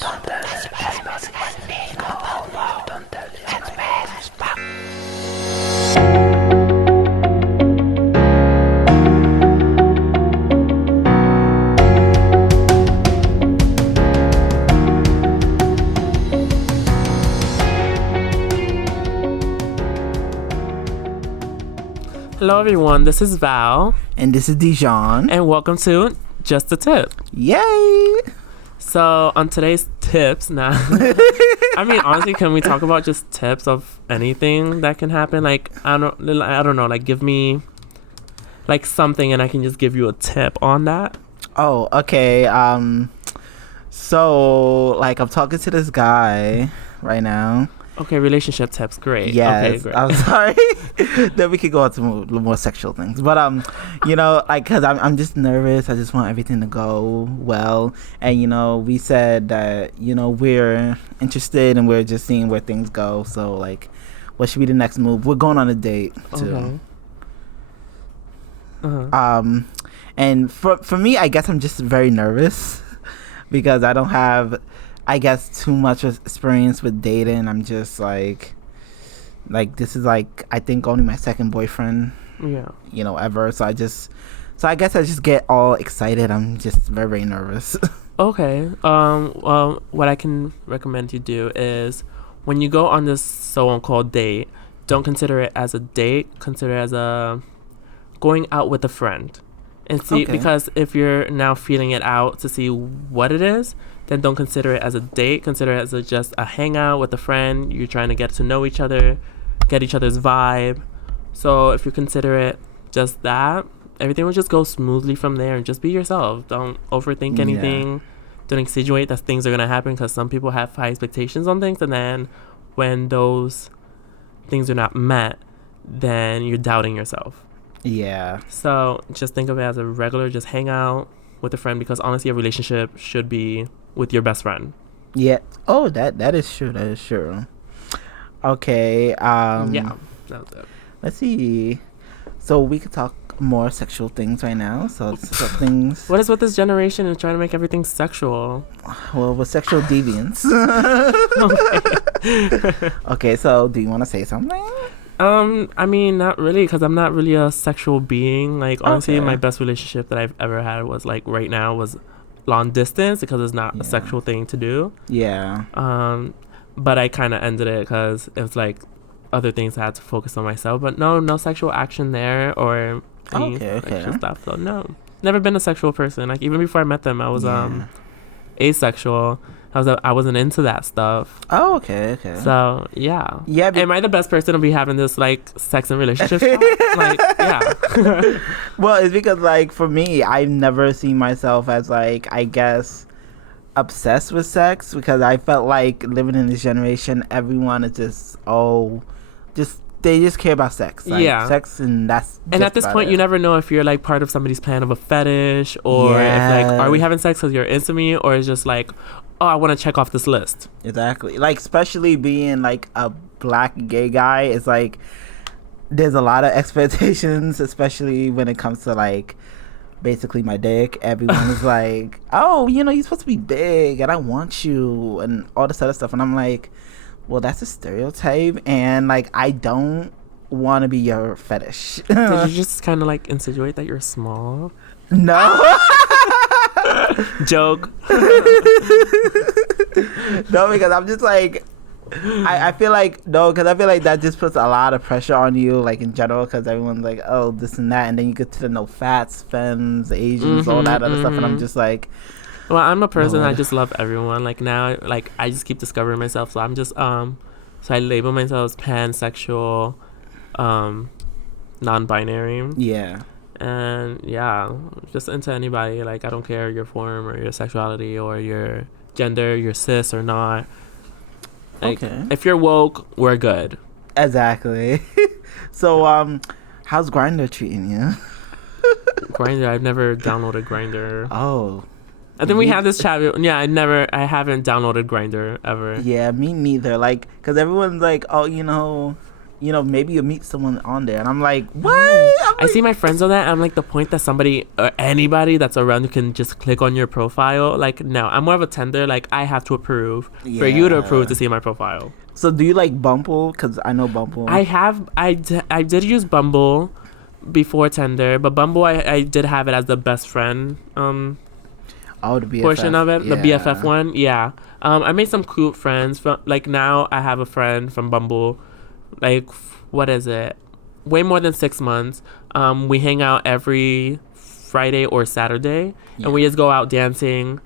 Don't tell anybody. No, don't tell anybody. Hello everyone, this is Val. And this is Dijon. And welcome to Just a Tip. Yay! So on today's tips now, I mean honestly, can we talk about just tips of anything that can happen? Like I don't know, like give me like something and I can just give you a tip on that. Oh, okay. So like I'm talking to this guy right now. Okay, relationship tips, great. Yes, okay, great. I'm sorry. Then we could go on to more sexual things. But like, cause I'm just nervous. I just want everything to go well. And we said that we're interested and we're just seeing where things go. So like, what should be the next move? We're going on a date too. Okay. Uh-huh. And for me, I guess I'm just very nervous because I don't have, I guess, too much experience with dating. I'm just like this is like I think only my second boyfriend, ever. So I guess I just get all excited. I'm just very, very nervous. Okay. Well, what I can recommend you do is when you go on this so-called date, don't consider it as a date. Consider it as a going out with a friend, and see because if you're now feeling it out to see what it is, then don't consider it as a date. Consider it as just a hangout with a friend. You're trying to get to know each other, get each other's vibe. So if you consider it just that, everything will just go smoothly from there and just be yourself. Don't overthink anything. Yeah. Don't exaggerate that things are going to happen because some people have high expectations on things. And then when those things are not met, then you're doubting yourself. Yeah. So just think of it as a regular, just hang out with a friend because honestly, a relationship should be with your best friend. Yeah. Oh, that is true. That is true. Okay. Yeah. That was it. Let's see. So we could talk more sexual things right now. So things. What is with this generation and trying to make everything sexual? Well, with sexual deviance. Okay. So do you want to say something? I mean, not really, because I'm not really a sexual being. Like, honestly, my best relationship that I've ever had was, like, right now was long distance because it's not a sexual thing to do. Yeah. But I kind of ended it because it was, like, other things I had to focus on myself. But no sexual action there or any sexual stuff. So, no. Never been a sexual person. Like, even before I met them, I was asexual. I wasn't into that stuff. Oh, okay. So, yeah. Yeah. Am I the best person to be having this, like, sex and relationship stuff? Like, yeah. Well, it's because, like, for me, I've never seen myself as, like, I guess, obsessed with sex because I felt like living in this generation, everyone is they just care about sex. Like, sex and that's and at this point, you never know if you're, like, part of somebody's plan of a fetish or if, like, are we having sex because you're into me or it's just, like, oh, I want to check off this list. Exactly. Like, especially being, like, a black gay guy, it's, like, there's a lot of expectations, especially when it comes to, like, basically my dick. Everyone is like, oh, you're supposed to be big, and I want you, and all this other stuff. And I'm like, well, that's a stereotype, and, like, I don't want to be your fetish. Did you just kind of, like, insinuate that you're small? No. Joke. No, because I'm just like I feel like that just puts a lot of pressure on you, like, in general, because everyone's like, oh, this and that, and then you get to know fats, femmes, Asians, all that other stuff, and I'm just like, well, I'm a person I just love everyone. Like, now, like, I just keep discovering myself, so I'm just so I label myself as pansexual, non-binary. Yeah. And just into anybody. Like, I don't care your form or your sexuality or your gender, you're cis or not. Like, if you're woke, we're good. Exactly. So, how's Grindr treating you? Grindr, I've never downloaded Grindr. Oh. I think we had this chat. Yeah, I haven't downloaded Grindr ever. Yeah, me neither. Like, because everyone's like, oh, maybe you meet someone on there. And I'm like, what? I see my friends on that. I'm like, the point that somebody or anybody that's around you can just click on your profile. Like, no, I'm more of a Tinder. Like, I have to approve for you to approve to see my profile. So do you like Bumble? Because I know Bumble. I did use Bumble before Tinder, but Bumble I did have it as the best friend the BFF portion of it, the BFF one. Yeah. I made some cute friends from, like, now I have a friend from Bumble, like, what is it? Way more than 6 months. We hang out every Friday or Saturday, and we just go out dancing.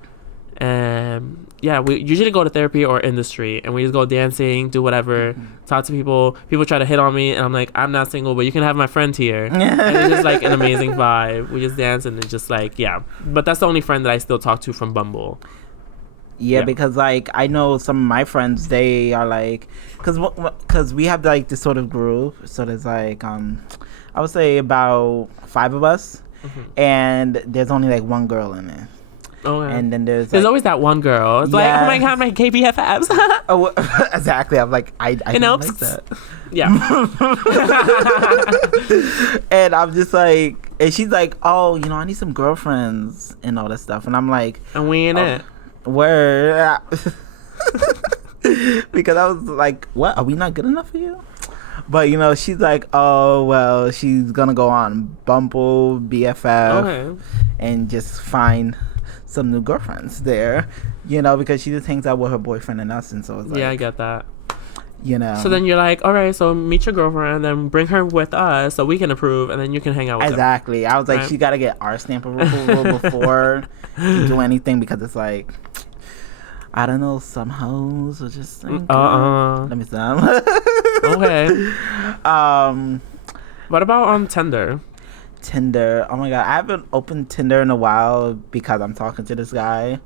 And we usually go to therapy or industry, and we just go dancing, do whatever, talk to people. People try to hit on me, and I'm like, I'm not single, but you can have my friend here. And it's just like an amazing vibe. We just dance, and it's just like, but that's the only friend that I still talk to from Bumble. Because like I know some of my friends, they are like, because we have like this sort of group, so there's like I would say about 5 of us, and there's only like 1 girl in it. Oh, yeah. And then there's always that one girl. It's like, oh my god, my KBFFs. Oh, exactly. I'm like, I don't like that. Yeah. And I'm just like, and she's like, oh, I need some girlfriends and all that stuff. And I'm like, and we ain't it. Where? Because I was like, what? Are we not good enough for you? But she's like, oh well, she's gonna go on Bumble, BFF, and just find some new girlfriends there, because she just hangs out with her boyfriend and us, and so it's like, I get that. So then you're like, all right, so meet your girlfriend, then bring her with us so we can approve, and then you can hang out with exactly them. I was like, she got to get our stamp of approval before you do anything, because it's like, I don't know, some hoes are just like, let me stop. Okay. What about on Tinder? Oh my god, I haven't opened Tinder in a while because I'm talking to this guy,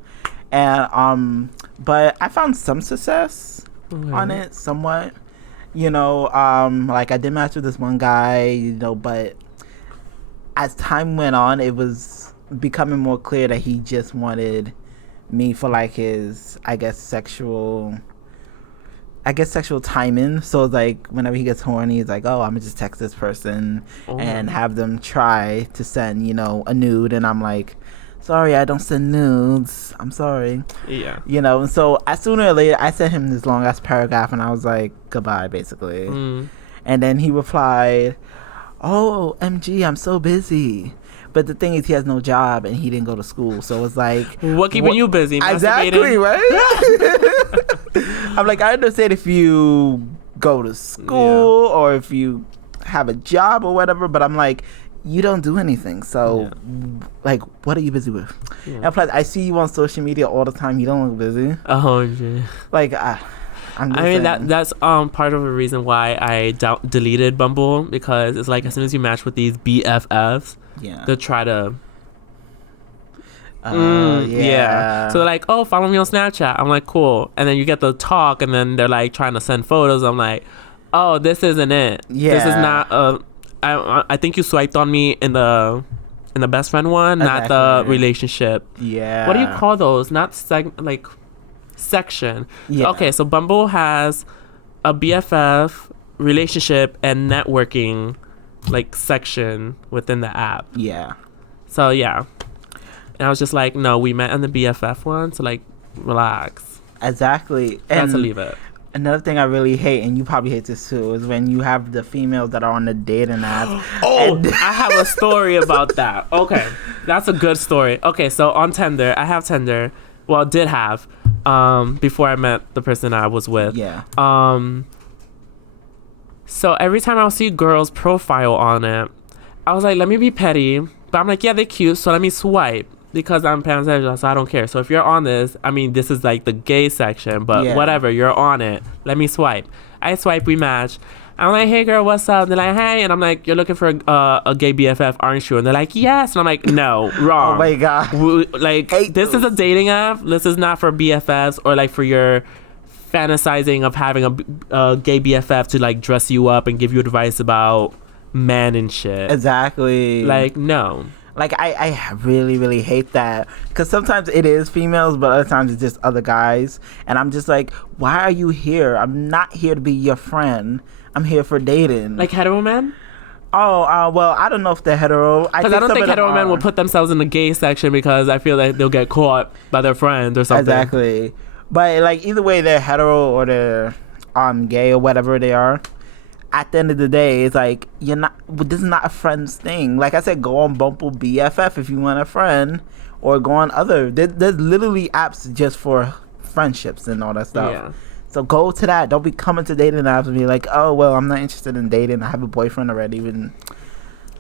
and but I found some success on it somewhat. Like I did match with this one guy, but as time went on, it was becoming more clear that he just wanted me for like his, I guess, sexual timing. So it's like whenever he gets horny, he's like, oh, I'm gonna just text this person and have them try to send a nude, and I'm like, sorry, I don't send nudes, I'm sorry. And so sooner or later I sent him this long ass paragraph, and I was like, goodbye, basically. And then he replied, oh, MG, I'm so busy. But the thing is, he has no job and he didn't go to school, so it's like, what keeping you busy? Exactly, right? I'm like, I understand if you go to school or if you have a job or whatever, but I'm like, you don't do anything, so like, what are you busy with? And plus, I see you on social media all the time. You don't look busy. Like, that's part of the reason why I deleted Bumble, because it's like, as soon as you match with these BFFs, they'll try to so they're like, oh, follow me on Snapchat. I'm like, cool. And then you get the talk, and then they're like trying to send photos. I'm like, oh, this isn't it. This is not I think you swiped on me in the best friend one, not the relationship. What do you call those? Not section. Okay, so Bumble has a BFF, relationship, and networking like section within the app. So and I was just like, no, we met on the BFF one, so like, relax. Exactly. And to leave it. Another thing I really hate, and you probably hate this too, is when you have the females that are on the dating apps. I have a story about that. Okay, that's a good story. Okay, so on Tinder, I have Tinder. Well, did have before I met the person I was with. So every time I'll see girls' profile on it, I was like, let me be petty. But I'm like, yeah, they're cute, so let me swipe. Because I'm pansexual, so I don't care. So if you're on this, I mean, this is like the gay section, but whatever, you're on it. Let me swipe. I swipe, we match. I'm like, hey girl, what's up? They're like, hey. And I'm like, you're looking for a gay BFF, aren't you? And they're like, yes. And I'm like, no, wrong. Oh my God. This is a dating app. This is not for BFFs or like for your fantasizing of having a gay BFF to like dress you up and give you advice about men and shit. Exactly. Like, no. Like, I really, really hate that. Because sometimes it is females, but other times it's just other guys. And I'm just like, why are you here? I'm not here to be your friend. I'm here for dating. Like hetero men? Oh, well, I don't know if they're hetero. Because I don't think hetero men will put themselves in the gay section because I feel like they'll get caught by their friends or something. Exactly. But like either way, they're hetero or they're gay or whatever they are. At the end of the day, it's like you're not. This is not a friend's thing. Like I said, go on Bumble BFF if you want a friend, or go on other. There's literally apps just for friendships and all that stuff. Yeah. So go to that. Don't be coming to dating apps and be like, oh well, I'm not interested in dating. I have a boyfriend already. Even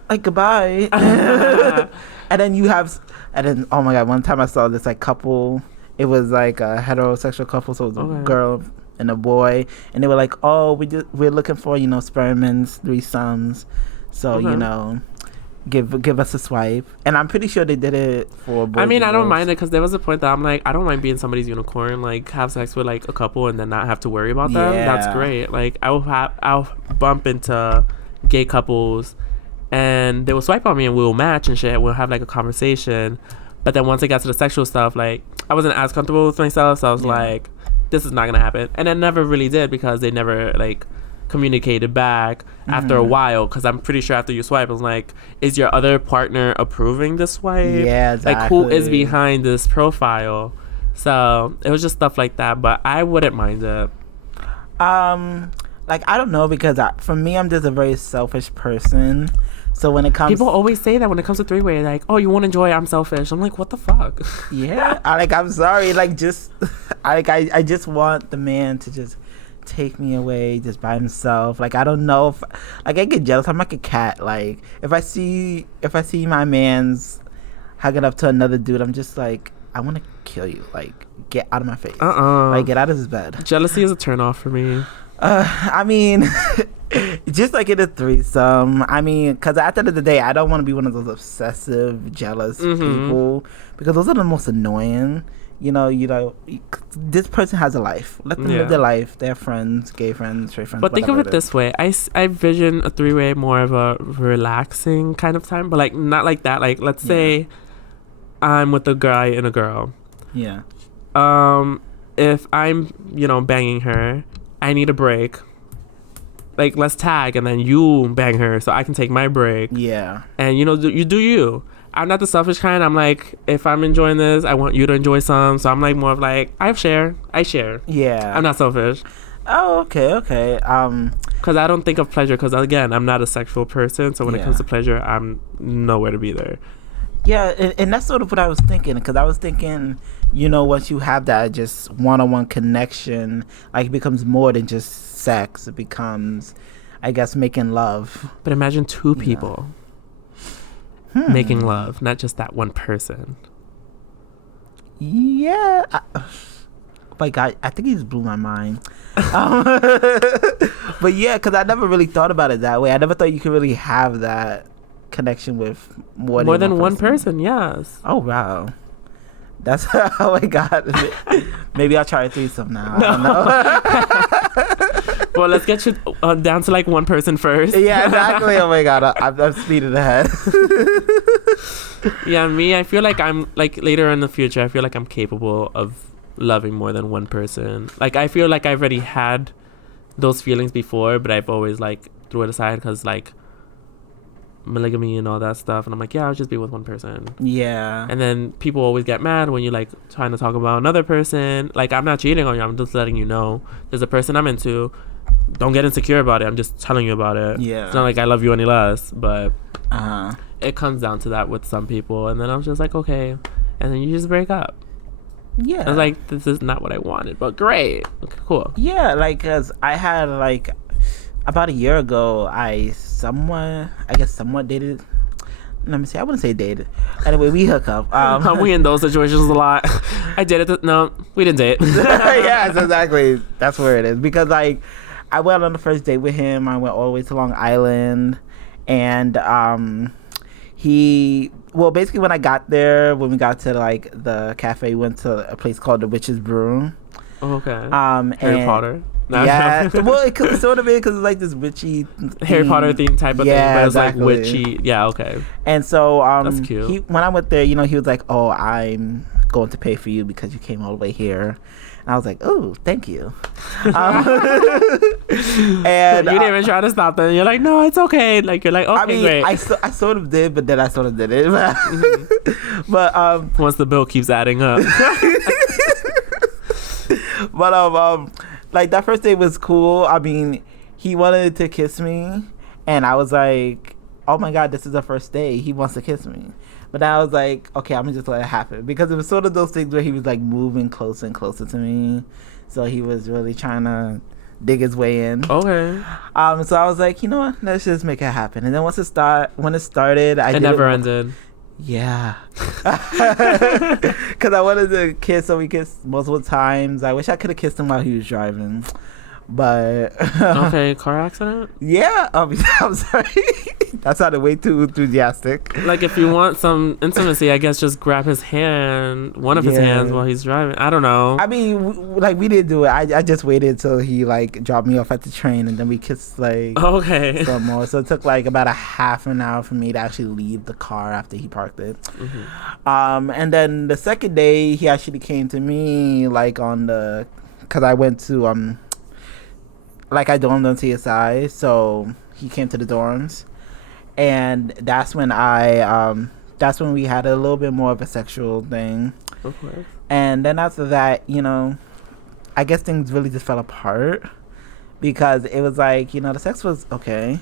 like goodbye. And then oh my god, one time I saw this like couple. It was like a heterosexual couple, so it was a girl and a boy, and they were like, "Oh, we're looking for spermins, threesomes, so give us a swipe." And I'm pretty sure they did it for boys. I mean, I don't girls. mind it because there was a point that I'm like, I don't mind being somebody's unicorn, like have sex with like a couple and then not have to worry about them. Yeah. That's great. Like I'll bump into gay couples, and they will swipe on me and we'll match and shit. We'll have like a conversation, but then once it got to the sexual stuff, like I wasn't as comfortable with myself, so I was like, this is not gonna happen, and it never really did because they never like communicated back after a while, because I'm pretty sure after you swipe, I was like, is your other partner approving this swipe? Yeah, exactly. Like who is behind this profile? So it was just stuff like that, but I wouldn't mind it. Like I don't know, because for me, I'm just a very selfish person. So when it comes, people always say that when it comes to three-way, like, oh, you won't enjoy it, I'm selfish. I'm like, what the fuck? Yeah, I'm sorry, like just I just want the man to just take me away just by himself. Like I don't know if like I get jealous. I'm like a cat. Like if I see my man's hugging up to another dude, I'm just like, I want to kill you. Like get out of my face. Like get out of his bed. Jealousy is a turn off for me. I mean, just like in a threesome. I mean, because at the end of the day, I don't want to be one of those obsessive, jealous people, because those are the most annoying. This person has a life. Let them live their life. They have friends, gay friends, straight friends. But think of it this way. I vision a three-way more of a relaxing kind of time, but like not like that. Like let's say I'm with a guy and a girl. Yeah. If I'm, banging her, I need a break. Like let's tag and then you bang her so I can take my break. Yeah. And you do you. I'm not the selfish kind. I'm like, if I'm enjoying this, I want you to enjoy some. So I'm like more of like, I share. Yeah. I'm not selfish. Oh, okay. Because I don't think of pleasure, because again, I'm not a sexual person. So when it comes to pleasure, I'm nowhere to be there. Yeah, and that's sort of what I was thinking, because I was thinking, once you have that just one-on-one connection, like it becomes more than just sex. It becomes, I guess, making love. But imagine two people making love, not just that one person. Yeah. My God, I think he just blew my mind. But yeah, because I never really thought about it that way. I never thought you could really have that connection with more than one person. Yes. Oh wow, that's oh my God. Maybe I'll try a threesome now. I don't know. Well, let's get you down to like one person first. Yeah, exactly. Oh my God, I'm speeding ahead. Yeah, me, I feel like I'm like later in the future, I feel like I'm capable of loving more than one person. Like I feel like I've already had those feelings before, but I've always like threw it aside because like monogamy and all that stuff, and I'm like, yeah, I'll just be with one person. Yeah. And then people always get mad when you like trying to talk about another person. Like, I'm not cheating on you, I'm just letting you know there's a person I'm into. Don't get insecure about it, I'm just telling you about it. Yeah. It's not like I love you any less, but Uh-huh. it comes down to that with some people, and then I'm just like, okay, and then you just break up. Yeah. I was like, this is not what I wanted, but great. Okay, cool. Yeah, like, cause I had like about a year ago, I guess somewhat dated. Let me see. I wouldn't say dated. Anyway, we hook up. We in those situations a lot. I did it. No, we didn't date. Yes, exactly. That's where it is. Because like, I went on the first date with him. I went all the way to Long Island, and basically when I got there, when we got to like the cafe, we went to a place called the Witch's Brew. Oh, okay. Harry And Potter. No, yeah, no. well, it could sort of be because it's like this witchy Harry Potter theme type of thing, but it's exactly. like witchy. Yeah, okay. And so That's cute. when I went there, he was like, "Oh, I'm going to pay for you because you came all the way here. And I was like, oh, thank you. And you didn't even try to stop them. You're like, no, it's okay. Like, you're like, okay, I mean, great. I sort of did, but then I sort of didn't. But once the bill keeps adding up. but like that first date was cool. I mean, he wanted to kiss me, and I was like, oh my god, this is the first date. He wants to kiss me. But then I was like, okay, I'm gonna just let it happen, because it was sort of those things where he was like moving closer and closer to me, so he was really trying to dig his way in. Okay. So I was like, you know what, let's just make it happen. And then when it started, it never ended. Yeah. Because I wanted to kiss, so we kissed multiple times. I wish I could have kissed him while he was driving. But okay, car accident? Yeah, I'm sorry. That sounded way too enthusiastic. Like, if you want some intimacy, I guess just grab his hand, one of his hands while he's driving. I don't know. I mean, we didn't do it. I just waited until he like dropped me off at the train, and then we kissed like some more. So it took like about a half an hour for me to actually leave the car after he parked it. Mm-hmm. And then the second day, he actually came to me like because I went to like I dormed on TSI, so he came to the dorms, and that's when we had a little bit more of a sexual thing. Okay. And then after that, I guess things really just fell apart, because it was like, the sex was okay,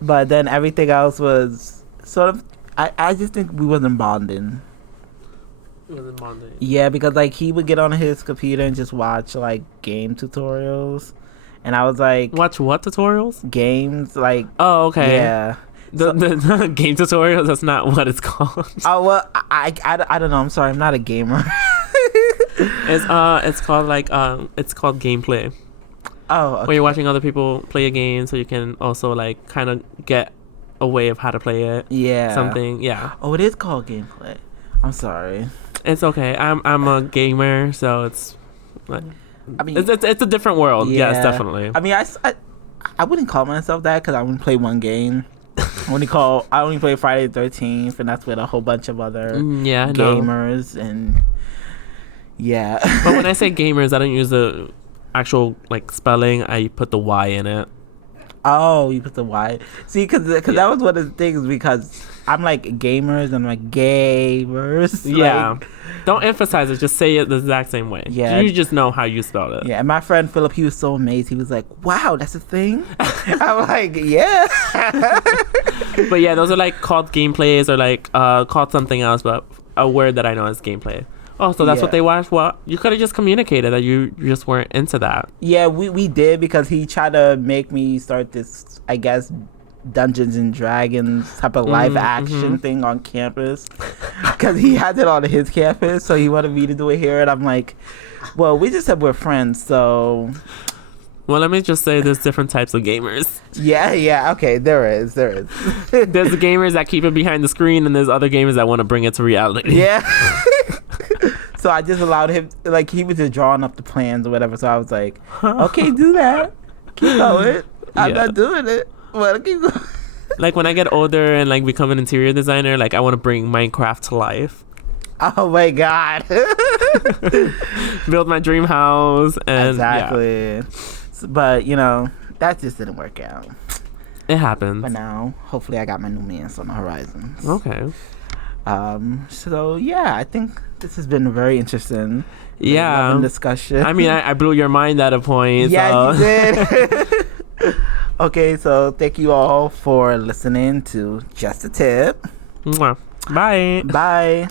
but then everything else was sort of, I just think we wasn't bonding. Yeah, because like he would get on his computer and just watch like game tutorials. And I was like... Watch what tutorials? Games, like... Oh, okay. Yeah. The game tutorials, that's not what it's called. Oh, well, I don't know. I'm sorry. I'm not a gamer. It's called gameplay. Oh, okay. Where you're watching other people play a game, so you can also like kind of get a way of how to play it. Yeah. Something, yeah. Oh, it is called gameplay. I'm sorry. It's okay. I'm a gamer, so it's... I mean, it's a different world. Yeah. Yes, definitely. I mean, I wouldn't call myself that, because I only play one game. I only play Friday the 13th, and that's with a whole bunch of other gamers, and yeah. But when I say gamers, I don't use the actual like spelling. I put the Y in it. Oh, you put the Y. See, because that was one of the things, because I'm like gamers, and I'm like gamers. Yeah. Like, don't emphasize it. Just say it the exact same way. Yeah. You just know how you spelled it. Yeah, and my friend Philip, he was so amazed. He was like, wow, that's a thing? I'm like, yeah. But yeah, those are like called gameplays, or like called something else, but a word that I know is gameplay. Oh, so that's what they watched? Well, you could have just communicated that you just weren't into that. Yeah, we did, because he tried to make me start this, I guess, Dungeons and Dragons type of live action thing on campus, because he had it on his campus, so he wanted me to do it here, and I'm like, well, we just said we're friends, so... Well, let me just say there's different types of gamers. Yeah, okay, there is. There's the gamers that keep it behind the screen, and there's other gamers that want to bring it to reality. Yeah. So I just allowed him, like, he was just drawing up the plans or whatever, so I was like, okay, do that. Keep going. I'm not doing it. Well, keep going. Like, when I get older and like become an interior designer, like I want to bring Minecraft to life. Oh my god. Build my dream house. And exactly. Yeah. But that just didn't work out. It happens. But now, hopefully, I got my new mans on the horizon. Okay. So yeah, I think this has been very interesting. Yeah. Discussion. I mean, I blew your mind at a point. Yeah, you did. Okay, so thank you all for listening to Just a Tip. Mwah. Bye. Bye.